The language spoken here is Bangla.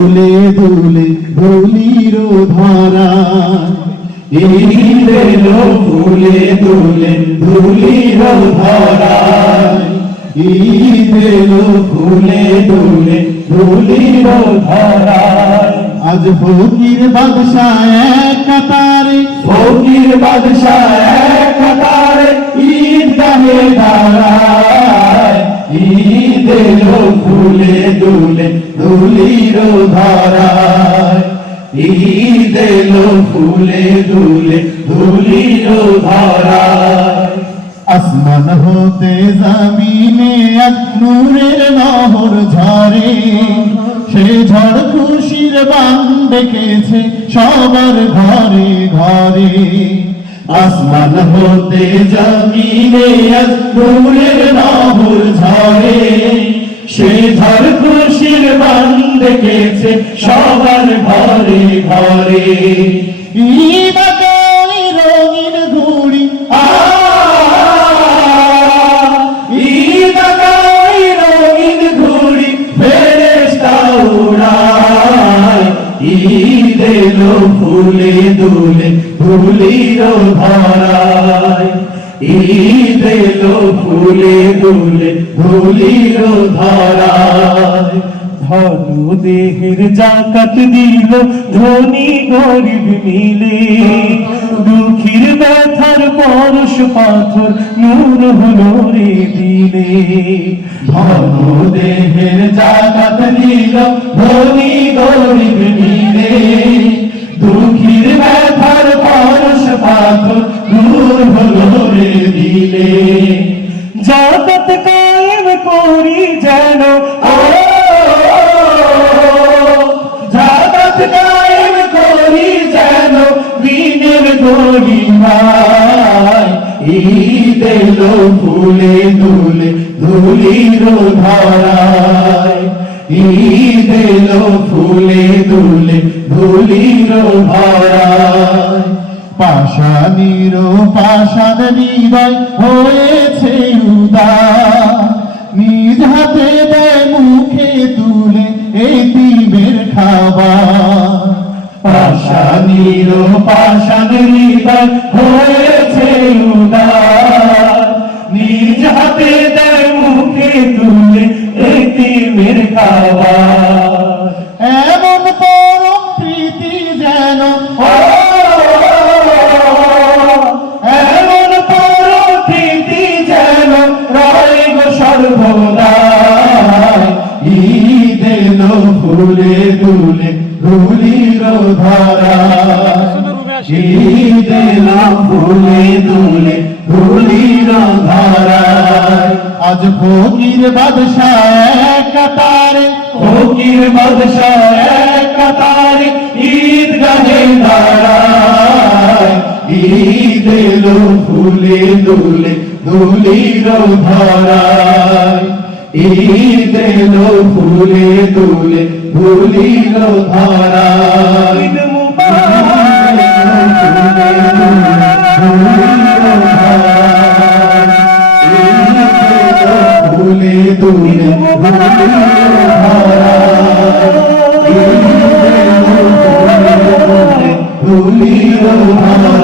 দুলে দুলে ধুলির ধারা ঈদ এলো ফুলে দুলে ধুলির ধারা ঈদ এলো ফুলে দুলে ধুলির ধারা আজ ফকির বাদশাহ এক কাতারে ফকির বাদশাহ এক কাতারে ঈদগাহে দাঁড়ায় ঈদ এলো ফুলে দুলে ধুলির ধারায় ঈদ এলো ফুলে দুলে ধুলির ধারায় আসমান হতে জমিনে এক নূরের নহর ঝরে সে ঝড় খুশির বান ডেকেছে সবার ঘরে ঘরে আসমান হতে জমিনে এক নূরের নহর ঝরে সে ঝড় খুশির বান ডেকেছে সবার ঘরে ঘরে ঈদ আকাই রঙিন ঘুড়ি ঈদ আকাই রঙিন ঘুড়ি ফেরেশতা উড়ায় ঈদ এলো ফুলে দুলে ধুলির ধারায় ঈদ এলো ফুলে দুলে ধুলির ধারায় ধনু দেহের জাকাত দিল ধনী গরিব মিলে দুঃখীর ব্যথার পরশ পাথর নূর হলো রে দিলে ধনু দেহের জাকাত দিল ধনী গরিব মিলে দুঃখীর ব্যথার পরশ পাথর নূর হলো রে দিলে জাকাত কায়েম করি যেন জাকাত কায়েম করি যেন দিনের গরিমায় ঈদ এলো ফুলে দুলে ধুলির ধারায় ঈদ এলো ফুলে দুলে ধুলির ধারায় পাষাণীর পাষাণ হৃদয় হয়েছে উদার নিজ হাতে দেয় মুখে তুলে এতিমের খাবার পাষাণীর পাষাণ হৃদয় হয়েছে উদার নিজ হাতে দেয় মুখে তুলে এতিমের খাবার এমন পরম প্রীতি যেন এমন পরম প্রীতি যেন রয় গো সর্বদাই ঈদ এলো ফুলে দুলে ধুলির ধারায় ঈদ এলো ফুলে দুলে ধুলির ধারায় আজ ফকির বাদশাহ এক কাতারে ফকির বাদশাহ এক কাতারে ঈদগাহে দাঁড়ায় ঈদ এলো ফুলে দুলে ধুলির ধারায় ঈদ এলো ফুলে দুলে ধুলির ধারায় ঈদ মুবারক ফুলে দুলে ধুলির ধারায় ঈদ এলো ফুলে দুলে ধুলির ধারায়